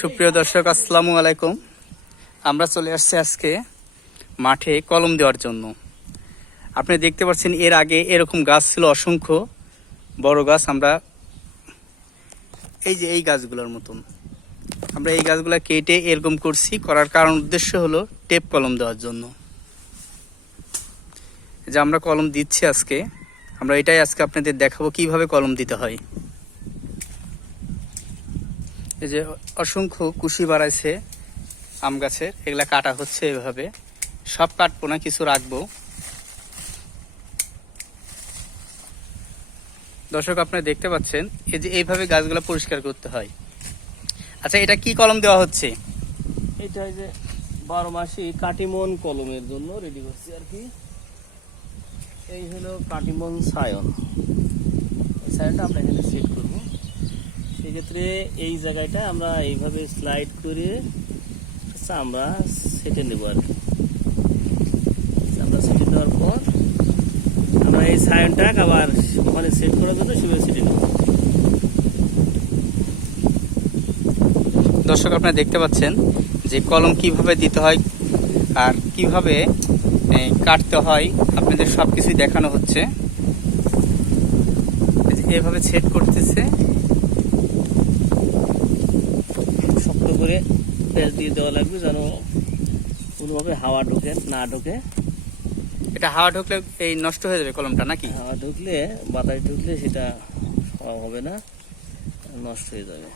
সুপ্রিয় দর্শক, আসসালামু আলাইকুম। আমরা চলে আসছি আজকে মাঠে কলম দেওয়ার জন্য। আপনি দেখতে পাচ্ছেন এর আগে এরকম গাছ ছিল অসংখ্য বড় গাছ। আমরা এই গাছগুলোর মতন আমরা এই গাছগুলো কেটে এরকম করছি। করার কারণ উদ্দেশ্য হলো টেপ কলম দেওয়ার জন্য। যে আমরা কলম দিচ্ছি আজকে, আমরা এটাই আজকে আপনাদের দেখাবো কিভাবে কলম দিতে হয়। এই যে অসংখ্য কুশি বাড়াইছে আম গাছের, এগুলা কাটা হচ্ছে। এভাবে সব কাটবো না, কিছু রাখবো। দর্শক, আপনারা দেখতে পাচ্ছেন এই যে এইভাবে গাছগুলো পরিষ্কার করতে হয়। আচ্ছা, এটা কি কলম দেওয়া হচ্ছে? এটা যে 12 মাসি কাটিমন কলমের জন্য রেডি করছি আর কি। এই হলো কাটিমন সায়ন। এই সায়নটা আমরা এখানে সেট করব। সেক্ষেত্রে এই জায়গাটা আমরা এইভাবে স্লাইড করে আমরা সেটে নেব আর কি। আমরা সেটে নেওয়ার পর আমরা এই সায়নটা আবার ওখানে সেট করার জন্য সেভাবে সেটে নেব। দর্শক, আপনারা দেখতে পাচ্ছেন যে কলম কিভাবে দিতে হয় আর কিভাবে কাটতে হয়, আপনাদের সব কিছুই দেখানো হচ্ছে। এভাবে সেট করতেছে, শক্ত করে পেঁচ দিয়ে দেওয়া লাগবে যেন কোনোভাবে হাওয়া না ঢোকে। এটা হাওয়া ঢুকলে এই নষ্ট হয়ে যাবে কলমটা নাকি? হাওয়া ঢুকলে, বাতাস ঢুকলে সেটা হবে না, নষ্ট হয়ে যাবে।